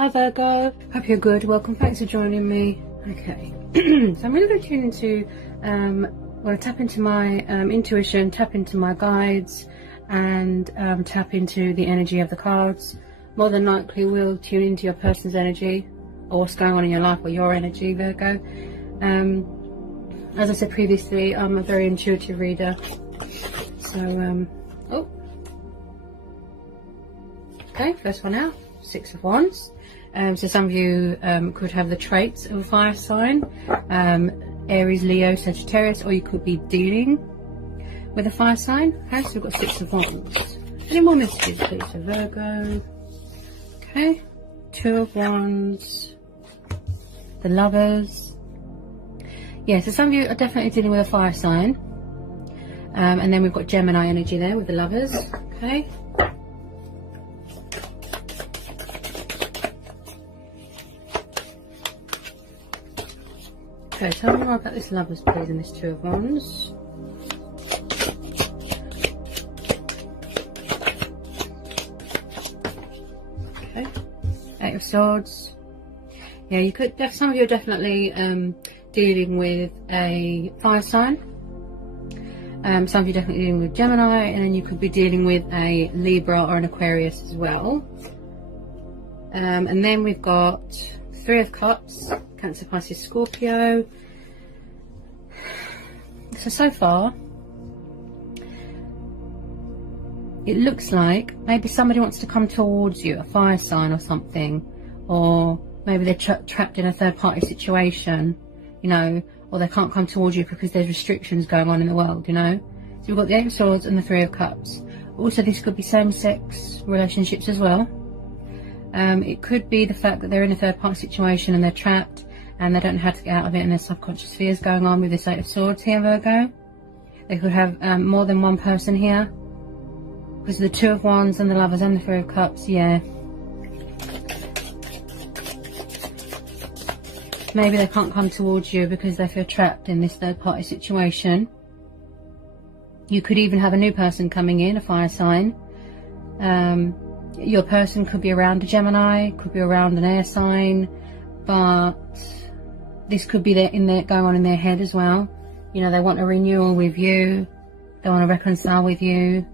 Hi Virgo, hope you're good. Welcome, thanks for joining me. Okay, so I'm really going to tune into, well, tap into my intuition, tap into my guides, and tap into the energy of the cards. More than likely, we'll tune into your person's energy, or what's going on in your life, or your energy, Virgo. As I said previously, I'm a very intuitive reader. So, okay, first one out, Six of Wands. So some of you could have the traits of a fire sign, Aries, Leo, Sagittarius, or you could be dealing with a fire sign. Okay, so we've got Six of Wands. Any more messages, please? So Virgo. Okay, Two of Wands, the Lovers. Yeah, so some of you are definitely dealing with a fire sign. And then we've got Gemini energy there with the Lovers. Okay. Okay, tell me more about this Lovers, please, and this Two of Wands. Okay, Eight of Swords. Yeah, you could. Some of you are definitely dealing with a fire sign. Some of you are definitely dealing with Gemini, and then you could be dealing with a Libra or an Aquarius as well. And then we've got Three of Cups, Cancer, Pisces, Scorpio. So far, it looks like maybe somebody wants to come towards you, a fire sign or something, or maybe they're trapped in a third-party situation, you know, or they can't come towards you because there's restrictions going on in the world, you know. So we've got the Eight of Swords and the Three of Cups. Also, this could be same-sex relationships as well. It could be the fact that they're in a third-party situation and they're trapped and they don't know how to get out of it, and there's subconscious fears going on with this Eight of Swords here, Virgo. They could have more than one person here, because of the Two of Wands and the Lovers and the Three of Cups. Yeah, maybe they can't come towards you because they feel trapped in this third-party situation. You could even have a new person coming in, a fire sign. Your person could be around a Gemini, could be around an air sign, but this could be going on in their head as well. You know, they want a renewal with you, they want to reconcile with you,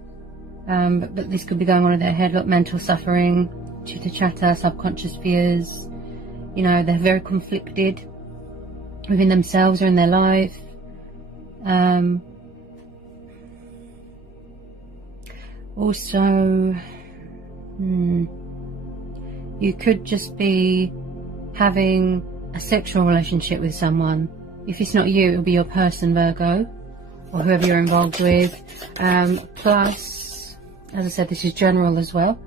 but this could be going on in their head. Look, mental suffering, chitter chatter, subconscious fears. You know, they're very conflicted within themselves or in their life. Also, you could just be having a sexual relationship with someone. If it's not you, it'll be your person, Virgo, or whoever you're involved with. Plus, as I said, this is general as well.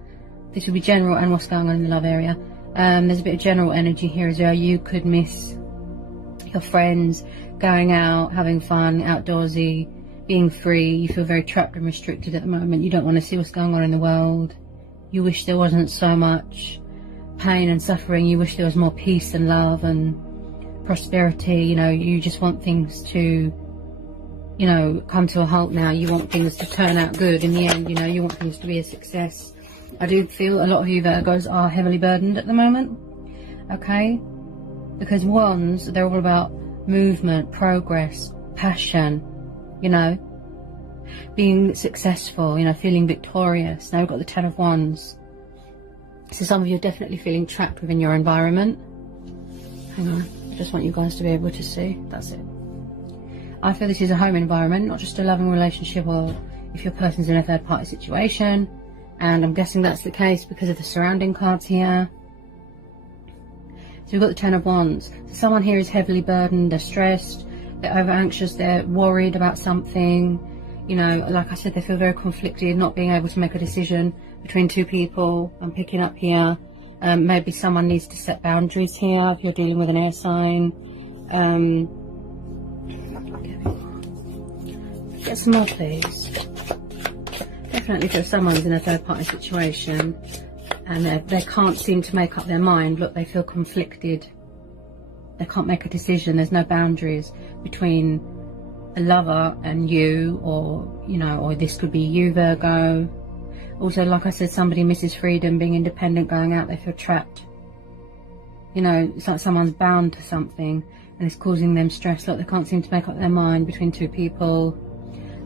This will be general and what's going on in the love area. There's a bit of general energy here as well. You could miss your friends, going out, having fun, outdoorsy, being free. You feel very trapped and restricted at the moment. You don't want to see what's going on in the world. You wish there wasn't so much pain and suffering. You wish there was more peace and love and prosperity. You know, you just want things to, you know, come to a halt now. You want things to turn out good in the end. You know, you want things to be a success. I do feel a lot of you Virgos are heavily burdened at the moment. Okay, because Wands, they're all about movement, progress, passion, you know, being successful, you know, feeling victorious. Now we've got the Ten of Wands. So some of you are definitely feeling trapped within your environment. Hang on, I just want you guys to be able to see. That's it. I feel this is a home environment, not just a loving relationship, or if your person's in a third party situation. And I'm guessing that's the case because of the surrounding cards here. So we've got the Ten of Wands. So someone here is heavily burdened, they're stressed, they're over anxious, they're worried about something. You know, like I said, they feel very conflicted, not being able to make a decision between two people. I'm picking up here. Maybe someone needs to set boundaries here if you're dealing with an air sign. Get some more, please. Definitely feel someone's in a third party situation and they can't seem to make up their mind. Look, they feel conflicted. They can't make a decision. There's no boundaries between a lover and you, or, you know, or this could be you, Virgo. Also, like I said, somebody misses freedom, being independent, going out, they feel trapped. You know, it's like someone's bound to something and it's causing them stress, like they can't seem to make up their mind between two people.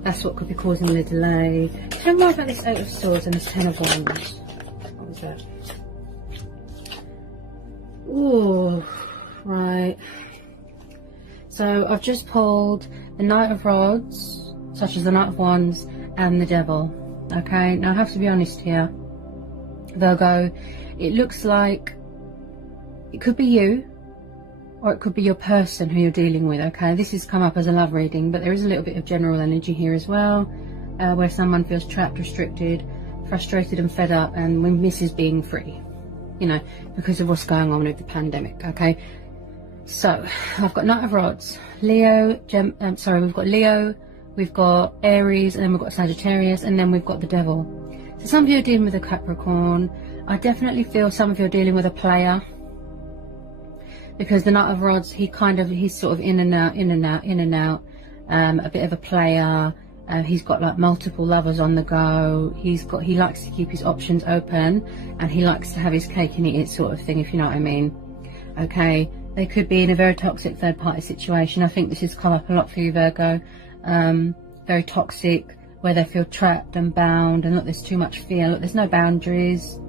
That's what could be causing the delay. Tell me more about this 8 of Swords and this 10 of Wands. What was that? Ooh, right. So I've just pulled the Knight of Rods, such as the Knight of Wands, and the Devil. Okay, now I have to be honest here, Virgo. It looks like it could be you, or it could be your person who you're dealing with. Okay, this has come up as a love reading, but there is a little bit of general energy here as well, where someone feels trapped, restricted, frustrated and fed up, and misses being free, you know, because of what's going on with the pandemic. Okay, so I've got Knight of Rods, Leo, we've got Leo, we've got Aries, and then we've got Sagittarius, and then we've got the Devil. So some of you are dealing with a Capricorn. I definitely feel some of you are dealing with a player, because the Knight of Rods, he's sort of in and out, a bit of a player. He's got like multiple lovers on the go. He likes to keep his options open, and he likes to have his cake and eat it, sort of thing, if you know what I mean. Okay, they could be in a very toxic third party situation. I think this has come up a lot for you, Virgo. Very toxic, where they feel trapped and bound, and look, there's too much fear. Look, there's no boundaries.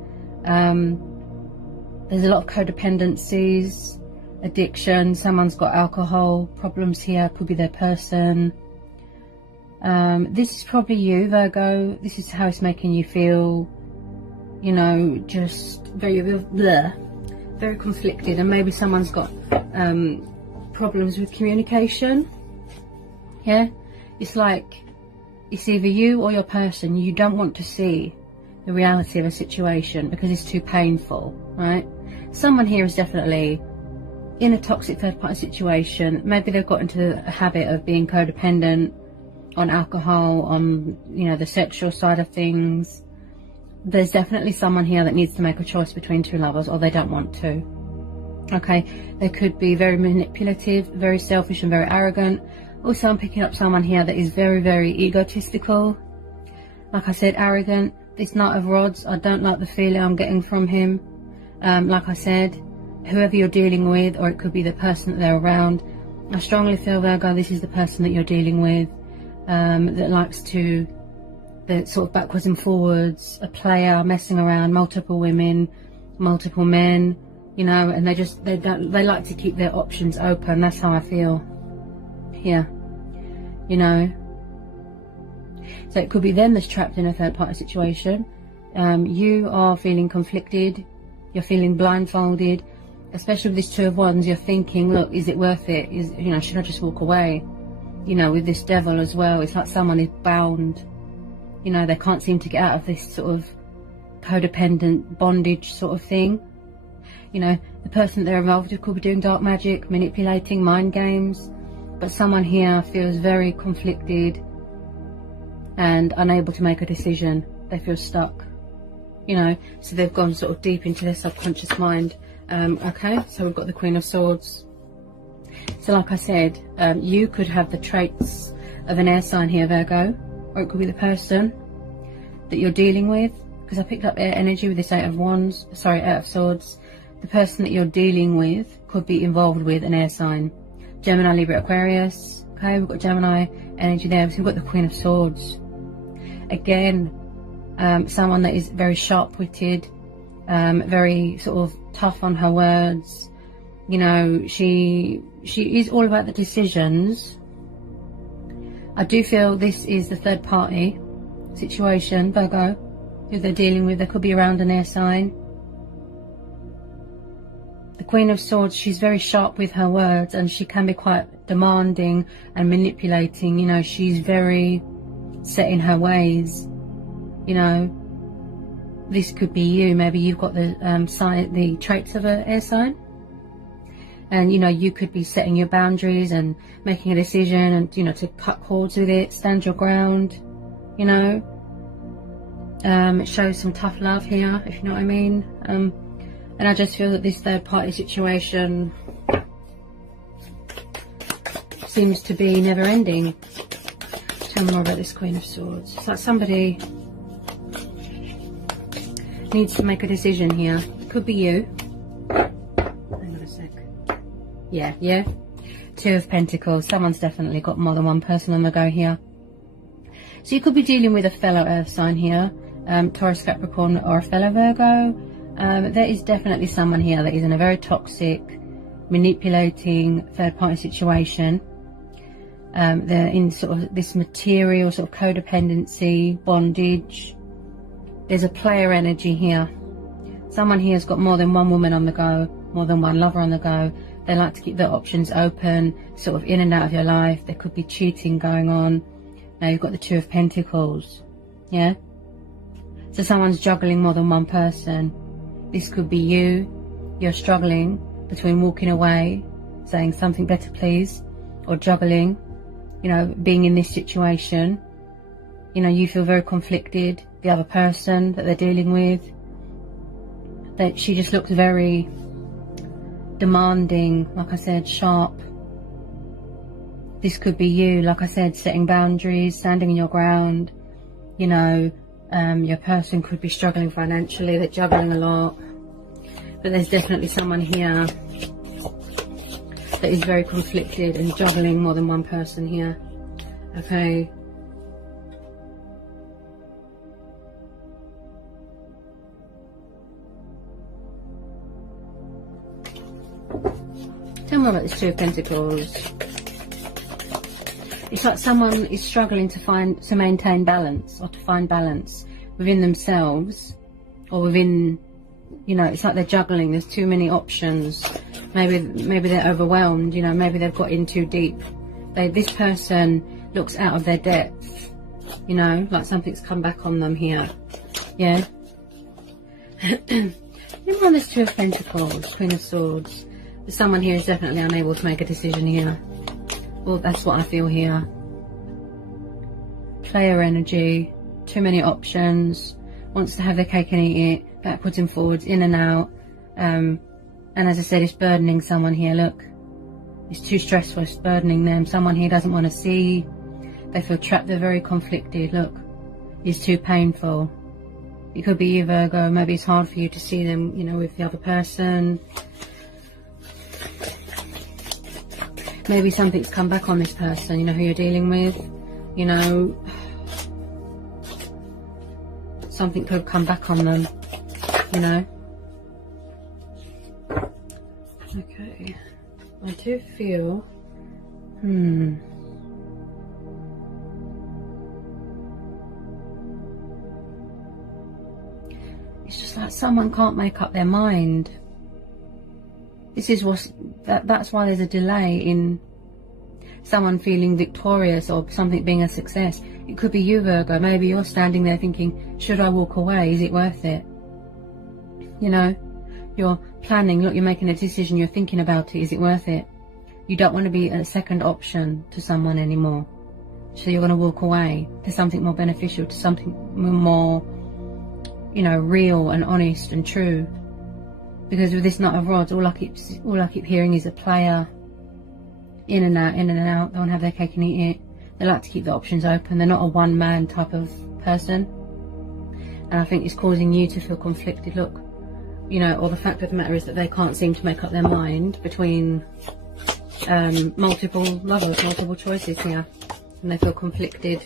There's a lot of codependencies, addiction. Someone's got alcohol problems here, could be their person. This is probably you, Virgo. This is how it's making you feel, you know, just very very conflicted, and maybe someone's got problems with communication. Yeah, it's like it's either you or your person. You don't want to see the reality of a situation because it's too painful, right? Someone here is definitely in a toxic third party situation. Maybe they've got into the habit of being codependent on alcohol, on, you know, the sexual side of things. There's definitely someone here that needs to make a choice between two lovers, or they don't want to. Okay, they could be very manipulative, very selfish and very arrogant. Also, I'm picking up someone here that is very, very egotistical. Like I said, arrogant. This Knight of Rods, I don't like the feeling I'm getting from him. Like I said, whoever you're dealing with, or it could be the person that they're around, I strongly feel, Virgo, this is the person that you're dealing with, that likes to, the sort of backwards and forwards, a player, messing around, multiple women, multiple men, you know, and they like to keep their options open. That's how I feel here, you know. So it could be them that's trapped in a third party situation. You are feeling conflicted, you're feeling blindfolded, especially with this Two of Wands. You're thinking, look, is it worth it? You know, should I just walk away? You know, with this Devil as well, it's like someone is bound. You know, they can't seem to get out of this sort of codependent bondage sort of thing. You know, the person that they're involved with could be doing dark magic, manipulating, mind games. But someone here feels very conflicted and unable to make a decision. They feel stuck, you know, so they've gone sort of deep into their subconscious mind. Okay, so we've got the Queen of Swords. So like I said, you could have the traits of an air sign here, Virgo, or it could be the person that you're dealing with, because I picked up air energy with this Eight of Swords. The person that you're dealing with could be involved with an air sign. Gemini, Libra, Aquarius. Okay, we've got Gemini energy there. So we've got the Queen of Swords. Again, someone that is very sharp-witted, very sort of tough on her words. You know, she is all about the decisions. I do feel this is the third party situation, Virgo, who they're dealing with. They could be around an air sign. The Queen of Swords, she's very sharp with her words, and she can be quite demanding and manipulating. You know, she's very set in her ways. You know, this could be you. Maybe you've got the traits of an air sign, and you know, you could be setting your boundaries and making a decision, and you know, to cut cords with it, stand your ground. You know, it shows some tough love here, if you know what I mean. And I just feel that this third party situation seems to be never ending. Tell me more about this Queen of Swords. It's like somebody needs to make a decision here. It could be you. Hang a sec. Yeah. Two of Pentacles. Someone's definitely got more than one person on the go here. So you could be dealing with a fellow earth sign here, Taurus, Capricorn, or a fellow Virgo. There is definitely someone here that is in a very toxic, manipulating, third-party situation. They're in sort of this material, sort of codependency, bondage. There's a player energy here. Someone here has got more than one woman on the go, more than one lover on the go. They like to keep their options open, sort of in and out of your life. There could be cheating going on. Now you've got the Two of Pentacles. Yeah? So someone's juggling more than one person. This could be you. You're struggling between walking away, saying something better please, or juggling, you know, being in this situation. You know, you feel very conflicted. The other person that they're dealing with, that she just looks very demanding, like I said, sharp. This could be you, like I said, setting boundaries, standing in your ground. You know, your person could be struggling financially, they're juggling a lot. But there's definitely someone here that is very conflicted and juggling more than one person here. Okay. Tell me about this Two of Pentacles. It's like someone is struggling to maintain balance, or to find balance within themselves, or within, you know, it's like they're juggling. There's too many options. Maybe they're overwhelmed. You know, maybe they've got in too deep. This person looks out of their depth. You know, like something's come back on them here. Yeah. Remember on this Two of Pentacles, Queen of Swords. Someone here is definitely unable to make a decision here. Well, that's what I feel here. Player energy, too many options, wants to have their cake and eat it, backwards and forwards, in and out. And as I said, it's burdening someone here. Look, it's too stressful, it's burdening them. Someone here doesn't want to see. They feel trapped, they're very conflicted. Look, it's too painful. It could be you, Virgo. Maybe it's hard for you to see them, you know, with the other person. Maybe something's come back on this person, you know, who you're dealing with. You know, something could have come back on them, you know. Okay, I do feel, it's just like someone can't make up their mind. This is that's why there's a delay in someone feeling victorious or something being a success. It could be you, Virgo. Maybe you're standing there thinking, should I walk away? Is it worth it? You know, you're planning, look, you're making a decision, you're thinking about it. Is it worth it? You don't want to be a second option to someone anymore. So you're going to walk away to something more beneficial, to something more, you know, real and honest and true. Because with this Knight of Rods, all I keep hearing is a player, in and out, in and out. They want to have their cake and eat it. They like to keep the options open. They're not a one-man type of person. And I think it's causing you to feel conflicted. Look, you know, or the fact of the matter is that they can't seem to make up their mind between multiple lovers, multiple choices here, and they feel conflicted.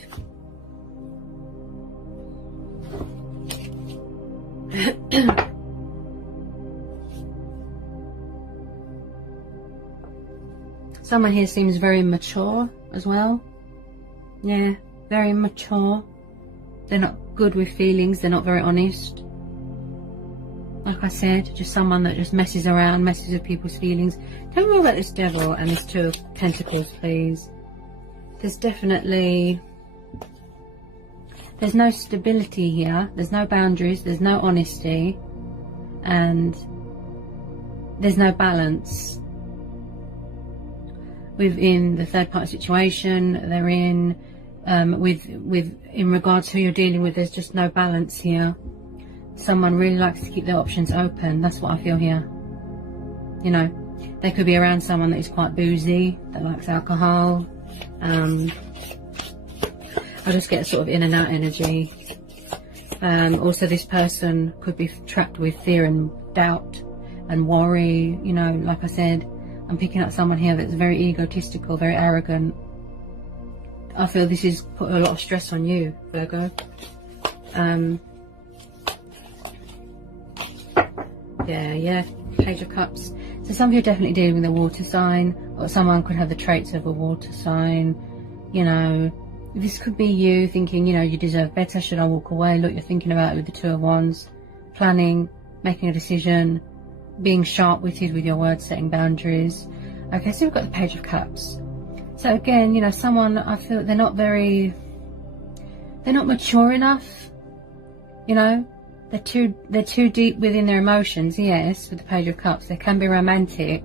Someone here seems very mature as well. Yeah, very mature. They're not good with feelings, they're not very honest. Like I said, just someone that just messes around, messes with people's feelings. Tell me more about this Devil and this Two of Pentacles, please. There's definitely, there's no stability here. There's no boundaries, there's no honesty, and there's no balance within the third party situation they're in. In regards to who you're dealing with, there's just no balance here. Someone really likes to keep their options open. That's what I feel here. You know, they could be around someone that is quite boozy, that likes alcohol. I just get a sort of in and out energy. Also, this person could be trapped with fear and doubt. and worry. You know, like I said, I'm picking up someone here that's very egotistical, very arrogant. I feel this is put a lot of stress on you, Virgo. Yeah, Page of Cups. So some of you are definitely dealing with a water sign, or someone could have the traits of a water sign. You know, this could be you thinking, you know, you deserve better, should I walk away? Look, you're thinking about it with the Two of Wands, planning, making a decision, being sharp-witted with your words, setting boundaries. Okay, so we've got the Page of Cups. So again, you know, someone, I feel they're not mature enough, you know. They're too deep within their emotions, yes, with the Page of Cups. They can be romantic,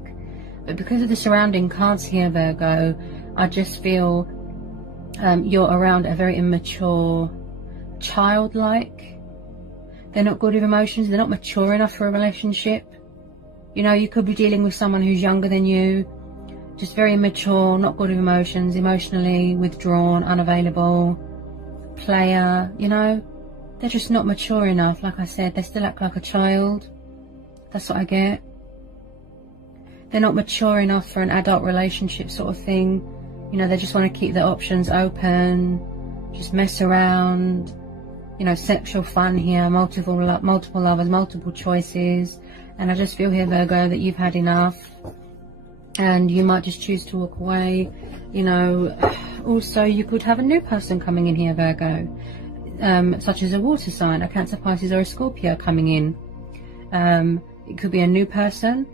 but because of the surrounding cards here, Virgo, I just feel you're around a very immature, childlike. They're not good with emotions. They're not mature enough for a relationship. You know, you could be dealing with someone who's younger than you, just very immature, not good with emotions, emotionally withdrawn, unavailable, player, you know. They're just not mature enough. Like I said, they still act like a child. That's what I get. They're not mature enough for an adult relationship sort of thing. You know, they just want to keep their options open, just mess around. You know, sexual fun here, multiple lovers, multiple choices. And I just feel here, Virgo, that you've had enough. And you might just choose to walk away. You know, also you could have a new person coming in here, Virgo. Such as a water sign, a Cancer, Pisces or a Scorpio coming in. It could be a new person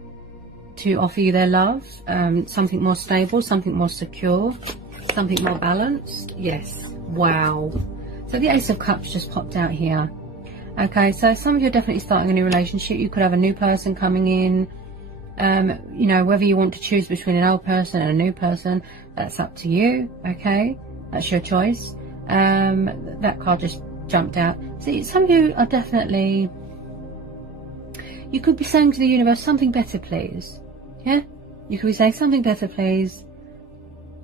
to offer you their love, something more stable, something more secure, something more balanced. Yes, wow. So the Ace of Cups just popped out here. Okay, so some of you are definitely starting a new relationship. You could have a new person coming in. You know, whether you want to choose between an old person and a new person, that's up to you. Okay, that's your choice. That card just jumped out. See, some of you are definitely, you could be saying to the universe, something better please. Yeah, you could be saying something better please.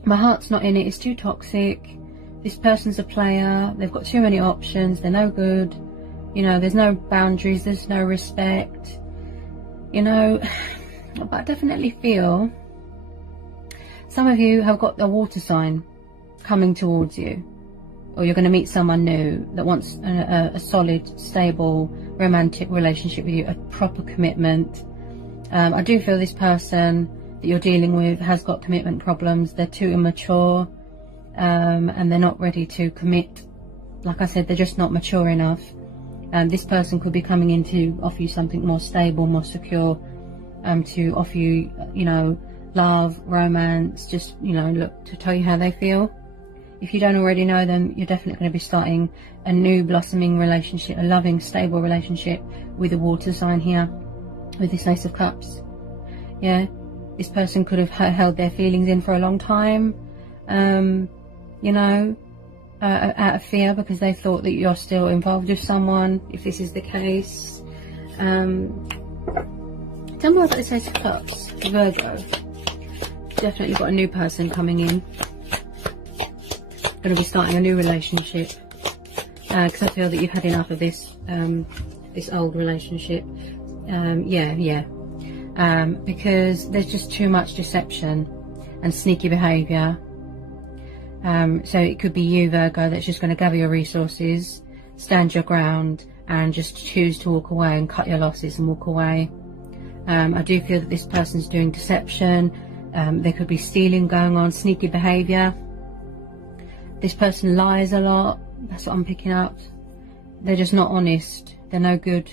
My heart's not in it, it's too toxic. This person's a player, they've got too many options, they're no good. You know, there's no boundaries, there's no respect. You know, but I definitely feel some of you have got a water sign coming towards you. Or you're going to meet someone new that wants a solid, stable, romantic relationship with you, a proper commitment. I do feel this person that you're dealing with has got commitment problems. They're too immature, and they're not ready to commit. Like I said, they're just not mature enough. This person could be coming in to offer you something more stable, more secure, to offer you, you know, love, romance, just, you know, look, to tell you how they feel. If you don't already know them, you're definitely going to be starting a new blossoming relationship, a loving, stable relationship with a water sign here, with this Ace of Cups. Yeah, this person could have held their feelings in for a long time, you know, out of fear because they thought that you're still involved with someone, if this is the case. Tell me more about this Ace of Cups, Virgo. Definitely got a new person coming in. Going to be starting a new relationship because I feel that you've had enough of this this old relationship. Because there's just too much deception and sneaky behaviour. So it could be you, Virgo, that's just going to gather your resources, stand your ground and just choose to walk away and cut your losses and walk away. I do feel that this person's doing deception. There could be stealing going on, sneaky behaviour. This person lies a lot. That's what I'm picking up. They're just not honest. They're no good.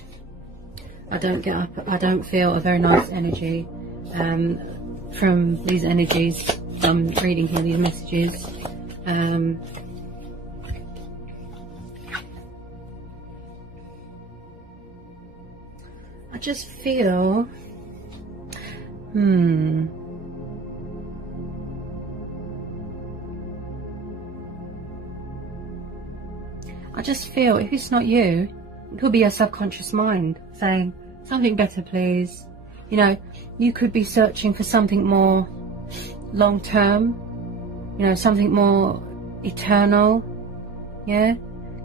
I don't feel a very nice energy from these energies. I'm reading here these messages. I just feel I just feel if it's not you, it could be your subconscious mind saying, something better please. You know, you could be searching for something more long-term, you know, something more eternal. Yeah,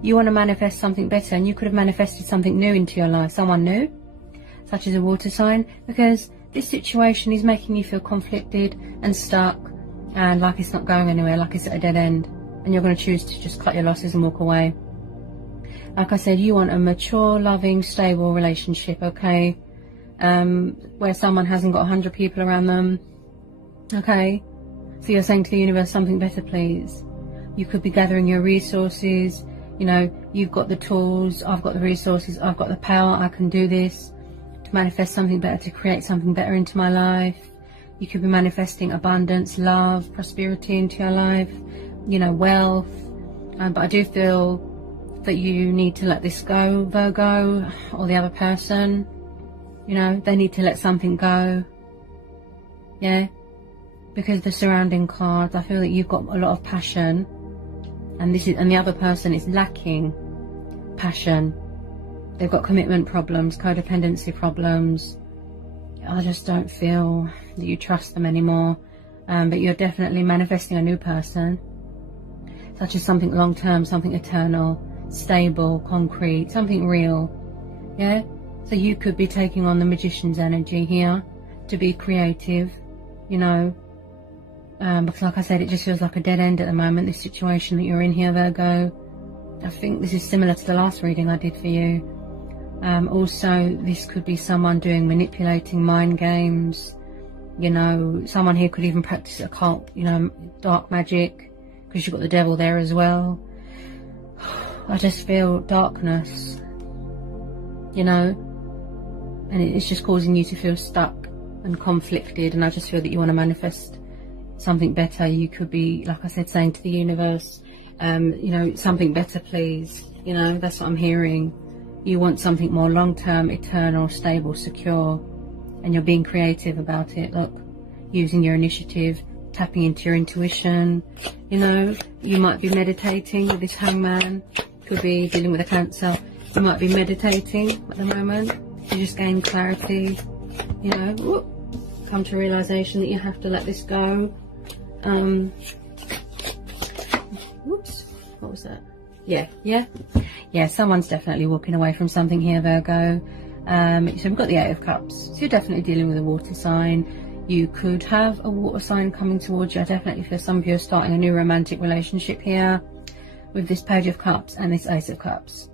you want to manifest something better, and you could have manifested something new into your life, someone new, such as a water sign, because this situation is making you feel conflicted and stuck, and like it's not going anywhere, like it's at a dead end, and you're going to choose to just cut your losses and walk away. Like I said, you want a mature, loving, stable relationship, okay? Where someone hasn't got 100 people around them, okay? So you're saying to the universe, something better, please. You could be gathering your resources. You know, you've got the tools, I've got the resources, I've got the power, I can do this to manifest something better, to create something better into my life. You could be manifesting abundance, love, prosperity into your life, you know, wealth. But I do feel that you need to let this go, Virgo, or the other person. You know, they need to let something go. Yeah, because the surrounding cards, I feel that you've got a lot of passion, and the other person is lacking passion. They've got commitment problems, codependency problems. I just don't feel that you trust them anymore. But you're definitely manifesting a new person, such as something long-term, something eternal, stable, concrete, something real. Yeah, so you could be taking on the magician's energy here to be creative, you know, because like I said, it just feels like a dead end at the moment, this situation that you're in here, Virgo. I think this is similar to the last reading I did for you. Also, this could be someone doing manipulating, mind games, you know. Someone here could even practice occult, you know, dark magic, because you've got the devil there as well. I just feel darkness, you know, and it's just causing you to feel stuck and conflicted, and I just feel that you want to manifest something better. You could be, like I said, saying to the universe, you know, something better, please. You know, that's what I'm hearing. You want something more long-term, eternal, stable, secure, and you're being creative about it. Look, using your initiative, tapping into your intuition. You know, you might be meditating with this hangman. Could be dealing with a Cancer. You might be meditating at the moment. You just gain clarity. You know, whoop, come to realization that you have to let this go. Whoops, what was that? Yeah, someone's definitely walking away from something here, Virgo. So we've got the Eight of Cups, so you're definitely dealing with a water sign. You could have a water sign coming towards you. I definitely feel some of you are starting a new romantic relationship here with this Page of Cups and this Ace of Cups.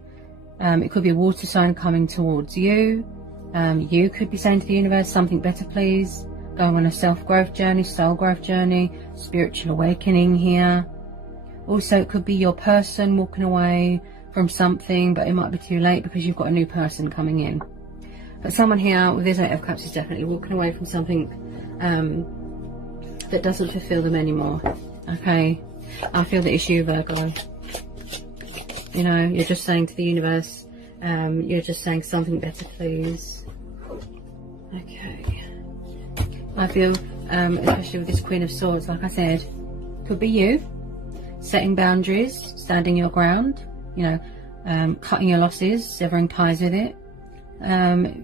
It could be a water sign coming towards you. You could be saying to the universe, something better, please. Going on a self-growth journey, soul growth journey, spiritual awakening here. Also, it could be your person walking away from something, but it might be too late because you've got a new person coming in. But someone here with this Eight of Cups is definitely walking away from something that doesn't fulfill them anymore. Okay, I feel that it's you, Virgo. You know, you're just saying to the universe, you're just saying something better, please. Okay. I feel, especially with this Queen of Swords, like I said, could be you setting boundaries, standing your ground, you know, cutting your losses, severing ties with it.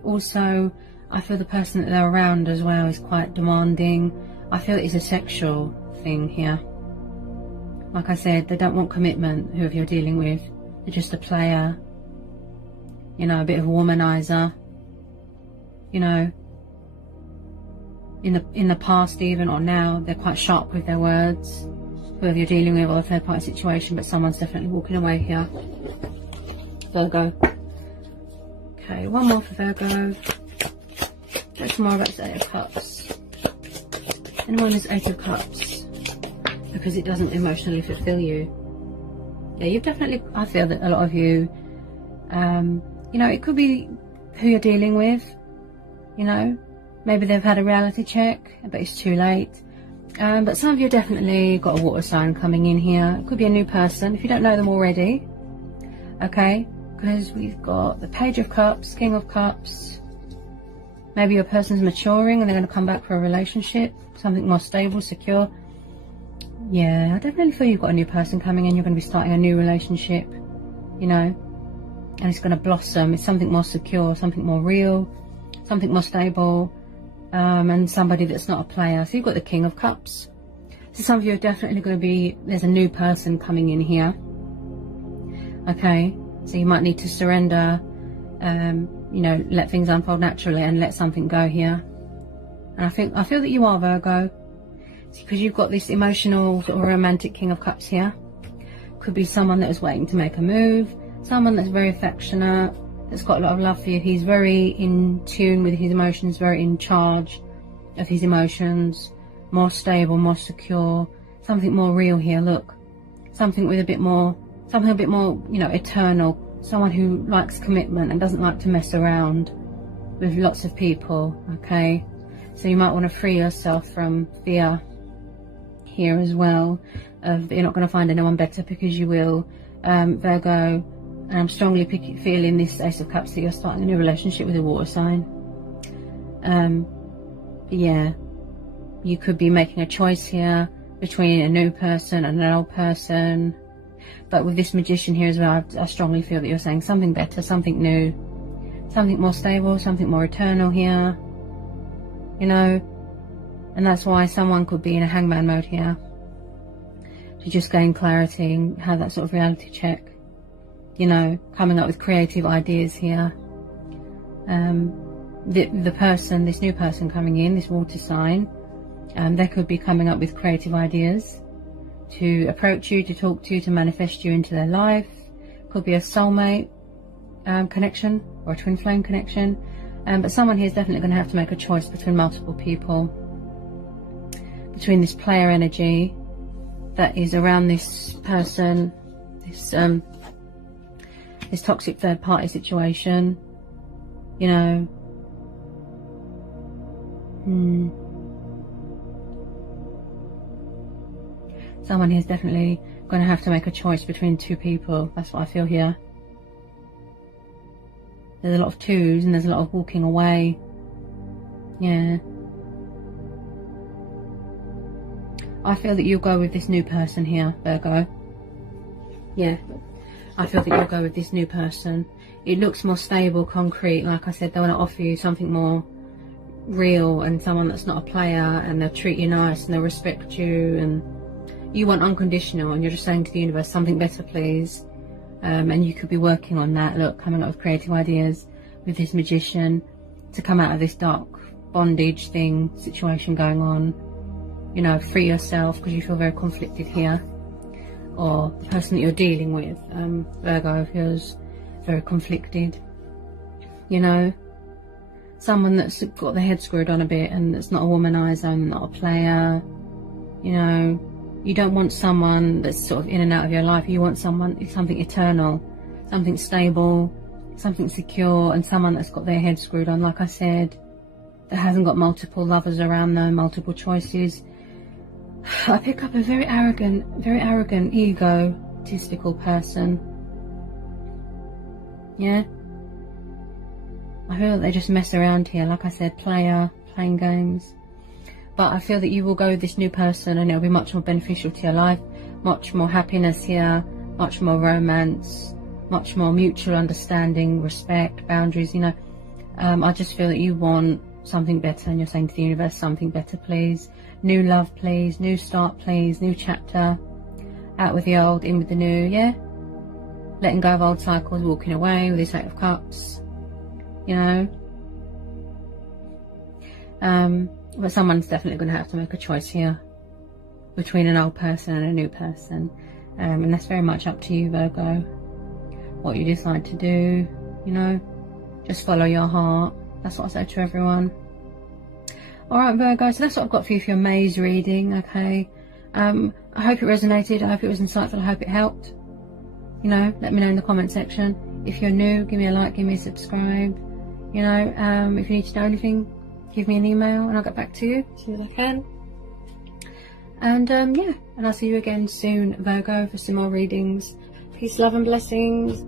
Also, I feel the person that they're around as well is quite demanding. I feel it's a sexual thing here. Like I said, they don't want commitment, whoever you're dealing with. They're just a player, you know, a bit of a womanizer, you know. In the past even, or now, they're quite sharp with their words, whoever you're dealing with, or a third party situation, but someone's definitely walking away here, Virgo. Okay, one more for Virgo. What's more about the Eight of Cups? And one is Eight of Cups, because it doesn't emotionally fulfill you. Yeah, you've definitely, I feel that a lot of you, you know, it could be who you're dealing with, you know. Maybe they've had a reality check, but it's too late. But some of you definitely got a water sign coming in here. It could be a new person, if you don't know them already. Okay, because we've got the Page of Cups, King of Cups. Maybe your person's maturing and they're going to come back for a relationship, something more stable, secure. Yeah, I definitely feel you've got a new person coming in. You're going to be starting a new relationship, you know, and it's going to blossom. It's something more secure, something more real, something more stable. And somebody that's not a player. So you've got the King of Cups. So some of you are definitely going to be, there's a new person coming in here. Okay, so you might need to surrender you know, let things unfold naturally and let something go here. And I feel that you are, Virgo, because you've got this emotional sort of romantic King of Cups here. Could be someone that is waiting to make a move, someone that's very affectionate, that's got a lot of love for you. He's very in tune with his emotions, very in charge of his emotions, more stable, more secure, something more real here. Look, something with a bit more, you know, eternal. Someone who likes commitment and doesn't like to mess around with lots of people. Okay, so you might want to free yourself from fear here as well, of you're not going to find anyone better, because you will, Virgo. And I'm strongly feeling this Ace of Cups that you're starting a new relationship with a water sign. Yeah, you could be making a choice here between a new person and an old person. But with this Magician here as well, I strongly feel that you're saying something better, something new, something more stable, something more eternal here. You know, and that's why someone could be in a hangman mode here, to just gain clarity and have that sort of reality check. You know, coming up with creative ideas here. The person, this new person coming in, this water sign, they could be coming up with creative ideas to approach you, to talk to you, to manifest you into their life. Could be a soulmate connection or a twin flame connection. But someone here is definitely going to have to make a choice between multiple people. Between this player energy that is around this person, this toxic third party situation, you know. Someone here is definitely going to have to make a choice between two people. That's what I feel here. There's a lot of twos and there's a lot of walking away. Yeah. I feel that you'll go with this new person here, Virgo. Yeah. I feel that you'll go with this new person. It looks more stable, concrete. Like I said, they want to offer you something more real, and someone that's not a player, and they'll treat you nice and they'll respect you, and you want unconditional, and you're just saying to the universe, something better please. And you could be working on that. Look, coming up with creative ideas with this Magician to come out of this dark bondage situation going on. You know, free yourself because you feel very conflicted here. Or the person that you're dealing with, Virgo, feels very conflicted. You know, someone that's got their head screwed on a bit and that's not a womanizer and not a player. You know, you don't want someone that's sort of in and out of your life. You want something eternal, something stable, something secure, and someone that's got their head screwed on, like I said, that hasn't got multiple lovers around them, multiple choices. I pick up a very arrogant, egotistical person. Yeah? I feel that they just mess around here. Like I said, playing games. But I feel that you will go with this new person and it'll be much more beneficial to your life. Much more happiness here. Much more romance. Much more mutual understanding, respect, boundaries, you know. I just feel that you want something better, and you're saying to the universe, something better please. New love please, new start please, new chapter. Out with the old, in with the new, yeah? Letting go of old cycles, walking away with this Eight of Cups, you know? But someone's definitely going to have to make a choice here between an old person and a new person. And that's very much up to you, Virgo. What you decide to do, you know? Just follow your heart. That's what I say to everyone. Alright, Virgo, so that's what I've got for you for your maze reading, okay? I hope it resonated, I hope it was insightful, I hope it helped. You know, let me know in the comment section. If you're new, give me a like, give me a subscribe. You know, if you need to know anything, give me an email and I'll get back to you as soon as I can. And yeah, and I'll see you again soon, Virgo, for some more readings. Peace, love and blessings.